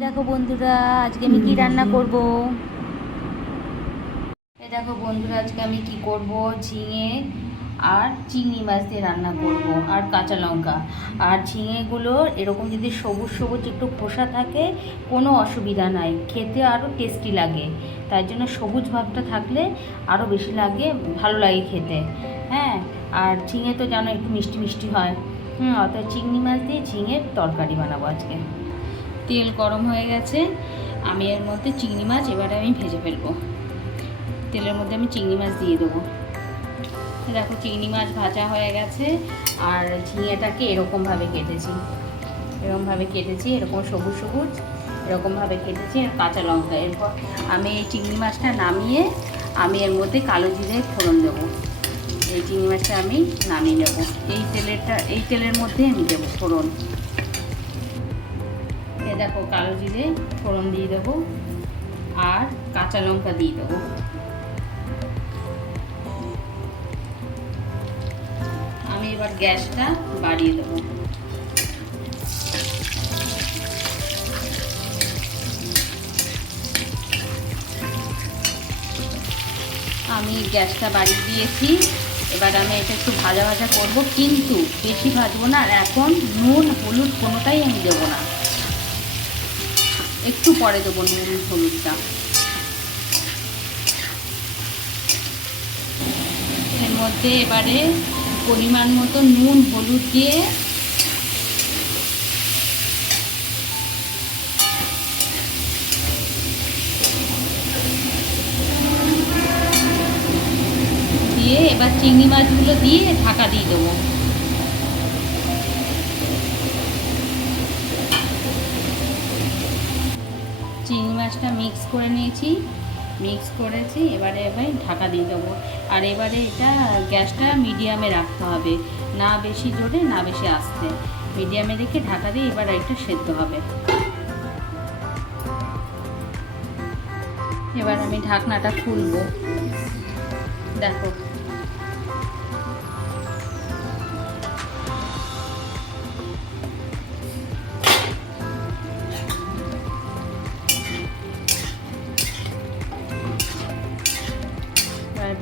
দেখো বন্ধুরা আজকে আমি কি রান্না করব? এ দেখো বন্ধুরা আজকে আমি কি করব? ঝিঙে আর চিংড়ি মাছ দিয়ে রান্না করব আর কাঁচা লঙ্কা। আর ঝিঙেগুলো এরকম যদি সবুজ সবুজ একটু খোসা থাকে কোনো অসুবিধা নাই। খেতে আরও টেস্টি লাগে। তাই জন্য সবুজ ভাবটা থাকলে আরও বেশি লাগে ভালো লাগে খেতে। হ্যাঁ? আর ঝিঙে তো জানো একটু মিষ্টি মিষ্টি হয়। হুম অর্থাৎ চিংড়ি মাছ দিয়ে ঝিঙের তরকারি বানাবো আজকে। তেল গরম হয়ে গেছে, আমি এর মধ্যে চিংড়ি মাছ এবারে আমি ভেজে ফেলব। তেলের মধ্যে আমি চিংড়ি মাছ দিয়ে দেবো। দেখো চিংড়ি মাছ ভাজা হয়ে গেছে, আর ঝিঙেটাকে এরকমভাবে কেটেছি। এরকমভাবে কেটেছি, এরকম সবুজ সবুজ এরকমভাবে কেটেছি, আর কাঁচা লঙ্কা। এরপর আমি এই চিংড়ি মাছটা নামিয়ে আমি এর মধ্যে কালো জিরে ফোড়ন দেবো। এই চিংড়ি মাছটা আমি নামিয়ে নেব। এই তেলেরটা, এই তেলের মধ্যে আমি দেবো ফোড়ন। এ দেখো কালো জিরে ফোড়ন দিয়ে দেবো আর কাঁচা লঙ্কা দিয়ে দেবো। আমি এবার গ্যাসটা বাড়িয়ে দেবো। আমি গ্যাসটা বাড়িয়ে দিয়েছি। এবার আমি এটা একটু ভাজা ভাজা করব, কিন্তু বেশি ভাজবো না। আর এখন নুন, হলুদ কোনোটাই আমি দেবো না। একটু পরে দেবো নুন, হলুদটা। এর মধ্যে এবারে পরিমাণ মতো নুন, হলুদ দিয়ে এবার চিংড়ি মাছগুলো দিয়ে ঢাকা দিয়ে দেবো। চিংড়ি মাছটা মিক্স করে নিয়েছি। মিক্স করেছি, এবারে এবার ঢাকা দিয়ে দেবো। আর এবারে এটা গ্যাসটা মিডিয়ামে রাখতে হবে। না বেশি জোরে, না বেশি আস্তে। মিডিয়ামে রেখে ঢাকা দিয়ে এবার একটু সেদ্ধ হবে। এবার আমি ঢাকনাটা খুলবো। দেখো।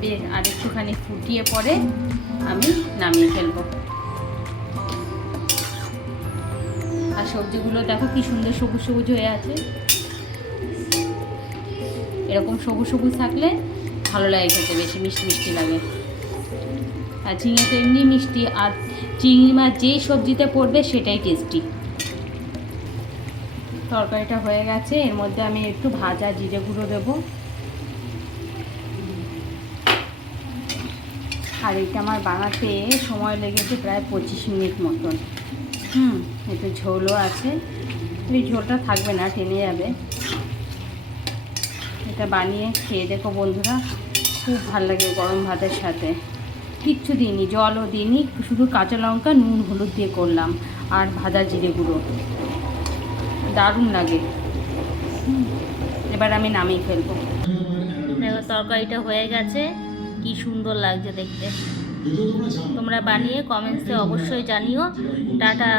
বেশ আর একটুখানি ফুটিয়ে পরে আমি নামিয়ে ফেলব। আর সবজিগুলো দেখো কি সুন্দর সবুজ সবুজ হয়ে আছে। এরকম সবুজ সবুজ থাকলে ভালো লাগে খেতে, বেশি মিষ্টি মিষ্টি লাগে। আর ঝিঙে তো এমনি মিষ্টি, আর চিংড়ি মাছ যেই সবজিতে পড়বে সেটাই টেস্টি। তরকারিটা হয়ে গেছে, এর মধ্যে আমি একটু ভাজা জিরে গুঁড়ো দেবো। আর এটা আমার বানাতে সময় লেগেছে প্রায় পঁচিশ মিনিট মতন। হুম, একটু ঝোলও আছে। এই ঝোলটা থাকবে না, টেনে যাবে। এটা বানিয়ে খেয়ে দেখো বন্ধুরা, খুব ভালো লাগে গরম ভাতের সাথে। কিচ্ছু দিইনি, জলও দিইনি, শুধু কাঁচা লঙ্কা, নুন, হলুদ দিয়ে করলাম, আর ভাজা জিরে গুঁড়ো। দারুণ লাগে। এবার আমি নামিয়ে ফেলব। দেখো, তরকারিটা হয়ে গেছে। কি সুন্দর লাগছে দেখতে। তোমরা বানিয়ে কমেন্টসে অবশ্যই জানিও। টাটা।